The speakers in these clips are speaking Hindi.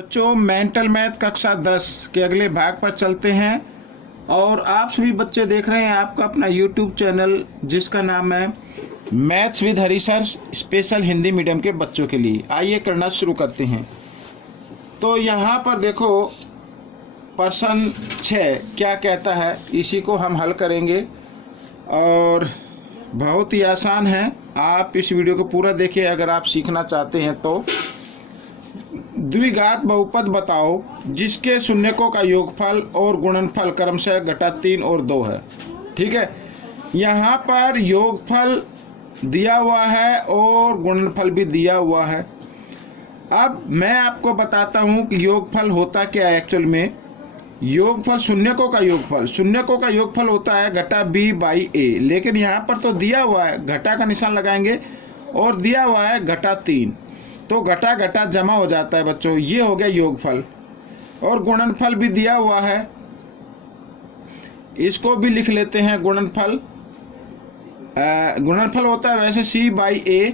बच्चों, मेंटल मैथ कक्षा 10 के अगले भाग पर चलते हैं। और आप सभी बच्चे देख रहे हैं आपका अपना यूट्यूब चैनल जिसका नाम है maths with Hari sir, special Hindi medium के बच्चों के लिए। आइए करना शुरू करते हैं। तो यहाँ पर देखो, प्रश्न 6 क्या कहता है, इसी को हम हल करेंगे और बहुत ही आसान है। आप इस वीडियो को पूरा देखिए अगर आप सीखना चाहते हैं तो। द्विघात बहुपद बताओ जिसके शून्यकों का योगफल और गुणनफल क्रमशः घटा 3 और 2 है। ठीक है, यहाँ पर योगफल दिया हुआ है और गुणनफल भी दिया हुआ है। अब मैं आपको बताता हूँ कि योगफल होता क्या है। एक्चुअल में योगफल शून्यकों का योगफल होता है घटा b बाई a, लेकिन यहाँ पर तो दिया हुआ है, घटा का निशान लगाएंगे और दिया हुआ है घटा 3, तो घटा घटा जमा हो जाता है बच्चों। ये हो गया योगफल। और गुणनफल भी दिया हुआ है, इसको भी लिख लेते हैं। गुणनफल होता है वैसे c बाई a,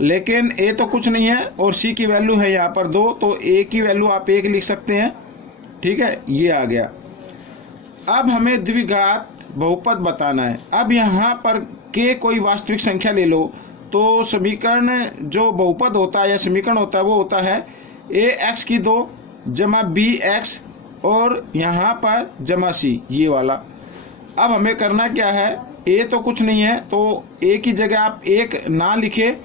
लेकिन a तो कुछ नहीं है और c की वैल्यू है यहाँ पर 2, तो a की वैल्यू आप 1 लिख सकते हैं। ठीक है, ये आ गया। अब हमें द्विघात बहुपद बताना है। अब यहाँ पर k कोई वास्तविक संख्या ले लो, तो समीकरण जो बहुपद होता है या समीकरण होता है वो होता है ax की 2 जमा bx और यहाँ पर जमा c, ये वाला। अब हमें करना क्या है, a तो कुछ नहीं है तो a की जगह आप 1 ना लिखे,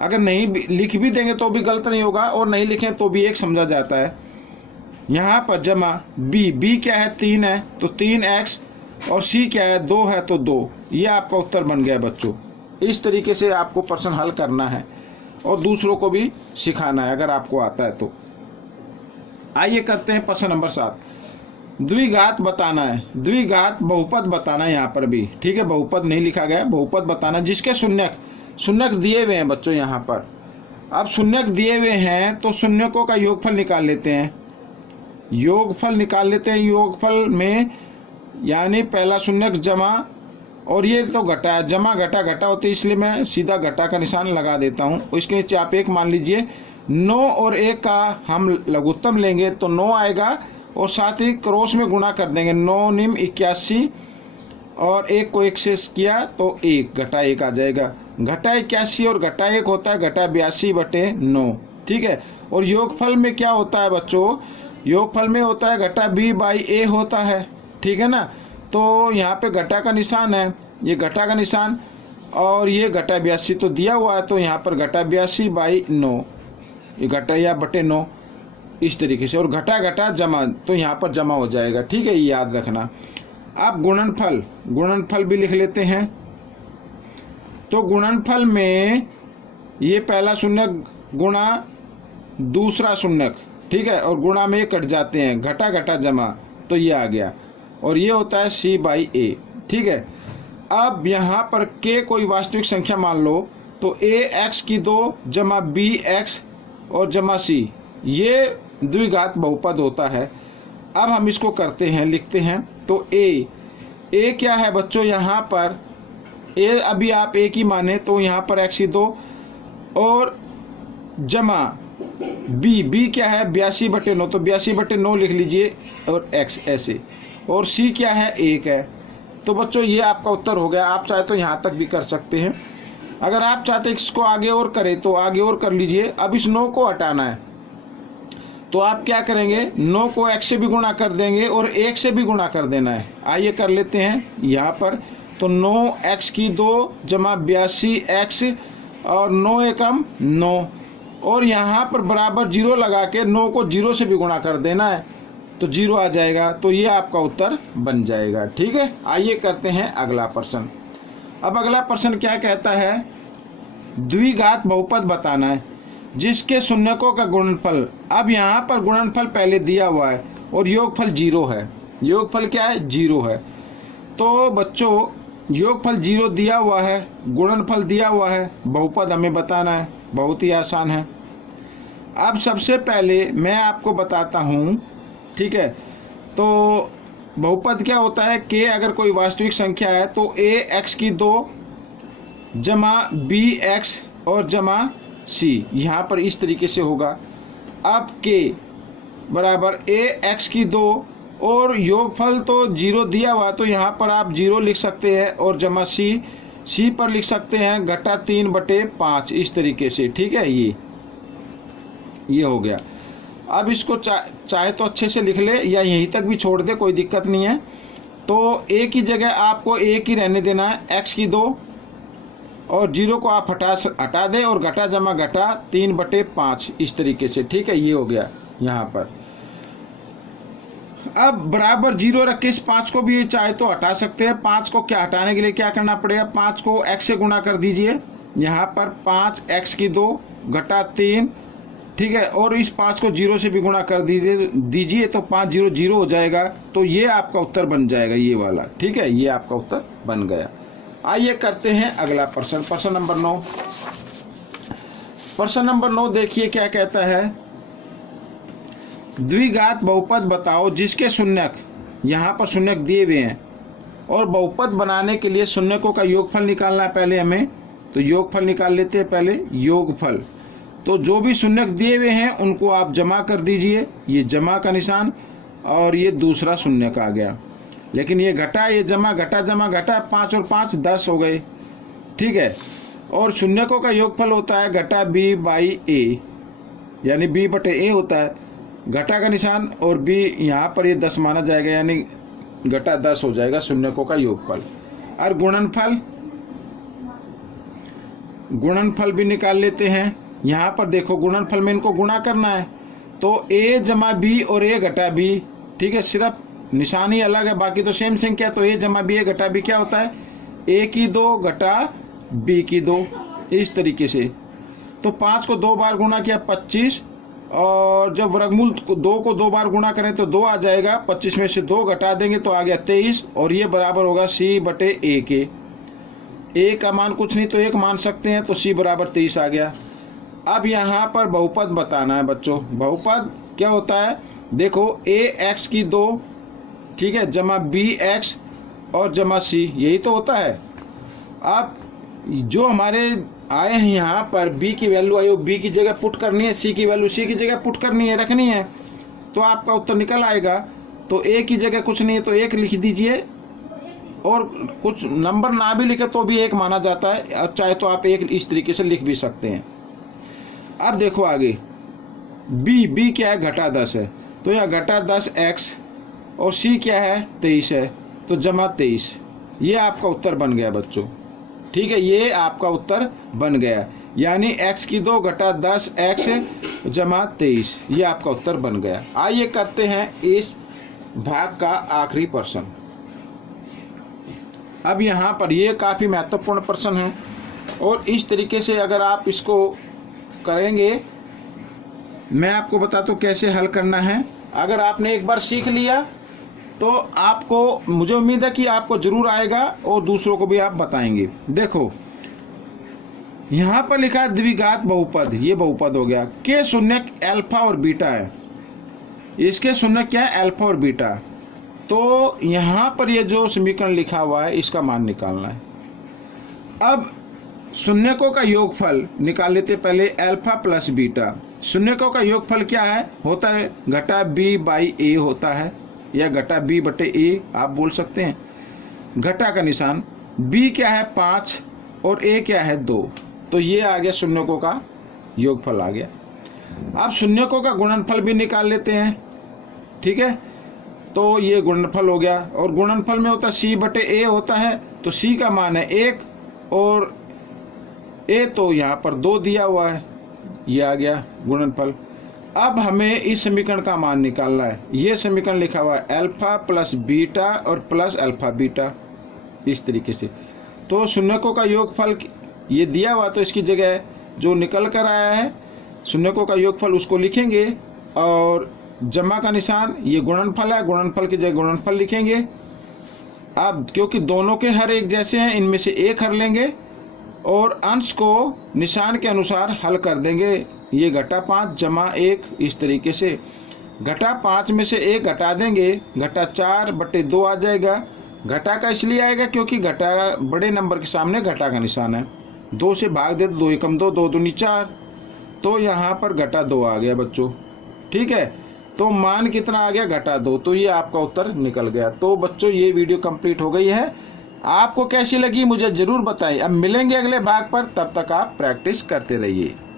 अगर नहीं लिख भी देंगे तो भी गलत नहीं होगा और नहीं लिखें तो भी 1 समझा जाता है। यहाँ पर जमा b क्या है 3 है तो 3x और c क्या है 2 है तो 2। ये आपका उत्तर बन गया बच्चों। इस तरीके से आपको प्रश्न हल करना है और दूसरों को भी सिखाना है अगर आपको आता है तो। आइए करते हैं प्रश्न नंबर 7। द्विघात बताना है, द्विघात बहुपद बताना है यहाँ पर भी। ठीक है, बहुपद नहीं लिखा गया, बहुपद बताना जिसके शून्यक दिए हुए हैं बच्चों। यहाँ पर अब शून्यक दिए हुए हैं तो शून्यकों का योगफल निकाल लेते हैं। योगफल में यानी पहला शून्यक जमा, और ये तो घटा है, जमा घटा घटा होती है इसलिए मैं सीधा घटा का निशान लगा देता हूँ। इसके नीचे आप 1 मान लीजिए। 9 और 1 का हम लघुत्तम लेंगे तो 9 आएगा और साथ ही क्रॉस में गुणा कर देंगे। 9 निम 81 और 1 को 1 से किया तो 1, घटा 1 आ जाएगा। घटा 81 और घटा 1 होता है घटा 82/9। ठीक है, और योगफल में क्या होता है बच्चों, योगफल में होता है घटा b बाई a होता है। ठीक है ना, तो यहाँ पे घटा का निशान है, ये घटा का निशान और ये घटा 82 तो दिया हुआ है, तो यहाँ पर घटा 82/9, ये घटा या बटे 9 इस तरीके से। और घटा घटा जमा, तो यहाँ पर जमा हो जाएगा। ठीक है, ये याद रखना। अब गुणनफल भी लिख लेते हैं। तो गुणनफल में ये पहला शून्यक गुणा दूसरा शून्यक, ठीक है, और गुणा में कट जाते हैं, घटा घटा जमा, तो ये आ गया। और ये होता है c बाई a। ठीक है, अब यहाँ पर k कोई वास्तविक संख्या मान लो तो ax की 2 जमा bx और जमा c, ये द्विघात बहुपद होता है। अब हम इसको करते हैं, लिखते हैं। तो a क्या है बच्चों, यहाँ पर a अभी आप a की माने तो यहाँ पर x की 2 और जमा b क्या है 82/9, तो 82/9 लिख लीजिए और x ऐसे, और c क्या है 1 है। तो बच्चों ये आपका उत्तर हो गया। आप चाहे तो यहाँ तक भी कर सकते हैं, अगर आप चाहते हैं इसको आगे और करें तो आगे और कर लीजिए। अब इस 9 को हटाना है तो आप क्या करेंगे, 9 को x से भी गुणा कर देंगे और 1 से भी गुणा कर देना है। आइए कर लेते हैं यहाँ पर। तो 9x की 2 जमा 82x और 9 एकम 9, और यहाँ पर बराबर 0 लगा के 9 को 0 से भी गुणा कर देना है तो 0 आ जाएगा। तो ये आपका उत्तर बन जाएगा। ठीक है, आइए करते हैं अगला प्रश्न। अब अगला प्रश्न क्या कहता है, द्विघात बहुपद बताना है जिसके शून्यकों का गुणनफल। अब यहाँ पर गुणनफल पहले दिया हुआ है और योगफल 0 है। योगफल क्या है, 0 है। तो बच्चों योगफल 0 दिया हुआ है, गुणनफल दिया हुआ है, बहुपद हमें बताना है। बहुत ही आसान है। अब सबसे पहले मैं आपको बताता हूँ। ठीक है, तो बहुपद क्या होता है, k अगर कोई वास्तविक संख्या है तो ax की 2 जमा bx और जमा c, यहाँ पर इस तरीके से होगा। अब के बराबर ए एक्स की 2 और योगफल तो 0 दिया हुआ, तो यहाँ पर आप 0 लिख सकते हैं और जमा सी पर लिख सकते हैं घटा 3/5 इस तरीके से। ठीक है, ये हो गया। अब इसको चाहे तो अच्छे से लिख ले या यहीं तक भी छोड़ दे, कोई दिक्कत नहीं है। तो ए की जगह आपको एक ही रहने देना है, एक्स की 2 और 0 को आप हटा दें और घटा जमा घटा 3/5 इस तरीके से। ठीक है, ये हो गया यहाँ पर। अब बराबर 0 रख के इस 5 को भी चाहे तो हटा सकते हैं। 5 को क्या हटाने के लिए क्या करना पड़ेगा, 5 को x से गुणा कर दीजिए। यहाँ पर 5x की 2 घटा 3, ठीक है, और इस 5 को 0 से भी गुणा कर दीजिए तो 5 0 0 हो जाएगा। तो ये आपका उत्तर बन जाएगा, ये वाला। ठीक है, ये आपका उत्तर बन गया। आइए करते हैं अगला प्रश्न, प्रश्न नंबर 9। प्रश्न नंबर 9 देखिए क्या कहता है, द्विघात बहुपद बताओ जिसके शून्यक, यहाँ पर शून्यक दिए हुए हैं और बहुपद बनाने के लिए शून्यकों का योगफल निकालना है पहले हमें। तो योगफल निकाल लेते हैं पहले, योगफल। तो जो भी शून्यक दिए हुए हैं उनको आप जमा कर दीजिए, ये जमा का निशान, और ये दूसरा शून्यक आ गया। लेकिन ये घटा, ये जमा, घटा जमा घटा, 5 और 5 10 हो गए। ठीक है, और शून्यकों का योगफल होता है घटा b/a, यानी b/a होता है, घटा का निशान और b यहाँ पर ये 10 माना जाएगा, यानी घटा 10 हो जाएगा शून्यकों का योगफल। और गुणनफल भी निकाल लेते हैं। यहाँ पर देखो गुणनफल में इनको गुणा करना है, तो a जमा b और a घटा b। ठीक है, सिर्फ निशान ही अलग है, बाकी तो सेम संख्या। तो a जमा b, a घटा b क्या होता है, a की 2 घटा b की 2 इस तरीके से। तो 5 को 2 बार गुणा किया 25, और जब वर्गमूल 2 को 2 बार गुणा करें तो 2 आ जाएगा, 25 में से 2 घटा देंगे तो आ गया 23, और ये बराबर होगा c/a के। a का मान कुछ नहीं तो 1 मान सकते हैं, तो c बराबर 23 आ गया। अब यहाँ पर बहुपद बताना है बच्चों। बहुपद क्या होता है, देखो ax की 2, ठीक है, जमा bx और जमा c, यही तो होता है। अब जो हमारे आए हैं यहाँ पर b की वैल्यू आई, b की जगह पुट करनी है, c की वैल्यू c की जगह पुट करनी है, रखनी है, तो आपका उत्तर निकल आएगा। तो a की जगह कुछ नहीं है तो 1 लिख दीजिए, और कुछ नंबर ना भी लिखे तो भी 1 माना जाता है, और चाहे तो आप 1 इस तरीके से लिख भी सकते हैं। अब देखो आगे b क्या है, घटा 10 है, तो यह घटा 10x, और c क्या है 23 है, तो जमा 23। ये आपका उत्तर बन गया बच्चों। ठीक है, ये आपका उत्तर बन गया, यानी x की 2 घटा 10x जमा 23, ये आपका उत्तर बन गया। आइए करते हैं इस भाग का आखिरी प्रश्न। अब यहाँ पर ये काफ़ी महत्वपूर्ण प्रश्न है, और इस तरीके से अगर आप इसको करेंगे, मैं आपको बताता हूँ कैसे हल करना है। अगर आपने एक बार सीख लिया तो आपको, मुझे उम्मीद है कि आपको जरूर आएगा और दूसरों को भी आप बताएंगे। देखो यहाँ पर लिखा है द्विघात बहुपद, ये बहुपद हो गया, के शून्यक अल्फा और बीटा है। इसके शून्यक क्या है, अल्फा और बीटा। तो यहाँ पर ये जो समीकरण लिखा हुआ है इसका मान निकालना है। अब शून्यकों का योगफल निकाल लेते पहले, अल्फा प्लस बीटा। शून्यकों का योगफल क्या है, होता है घटा b/a होता है, या घटा b/a आप बोल सकते हैं। घटा का निशान, b क्या है 5 और a क्या है 2, तो ये आ गया शून्यकों का योगफल आ गया। अब शून्यकों का गुणनफल भी निकाल लेते हैं। ठीक है, तो ये गुणनफल हो गया, और गुणनफल में होता है c/a होता है, तो c का मान है 1 और a तो यहाँ पर 2 दिया हुआ है, ये आ गया गुणनफल। अब हमें इस समीकरण का मान निकालना है। ये समीकरण लिखा हुआ है अल्फा प्लस बीटा और प्लस अल्फा बीटा इस तरीके से। तो शून्यकों का योगफल ये दिया हुआ, तो इसकी जगह जो निकल कर आया है शून्यकों का योगफल उसको लिखेंगे, और जमा का निशान, ये गुणनफल है, गुणनफल की जगह गुणनफल लिखेंगे। अब क्योंकि दोनों के हर एक जैसे हैं, इनमें से एक हर लेंगे और अंश को निशान के अनुसार हल कर देंगे। ये घटा 5 जमा 1 इस तरीके से। घटा 5 में से 1 घटा देंगे, घटा 4/2 आ जाएगा। घटा का इसलिए आएगा क्योंकि घटा बड़े नंबर के सामने घटा का निशान है। 2 से भाग दे तो 2 एकम 2, 2 दूनी 4, तो यहाँ पर घटा 2 आ गया बच्चों। ठीक है, तो मान कितना आ गया, घटा 2, तो ये आपका उत्तर निकल गया। तो बच्चों ये वीडियो कंप्लीट हो गई है। आपको कैसी लगी मुझे ज़रूर बताइए। अब मिलेंगे अगले भाग पर, तब तक आप प्रैक्टिस करते रहिए।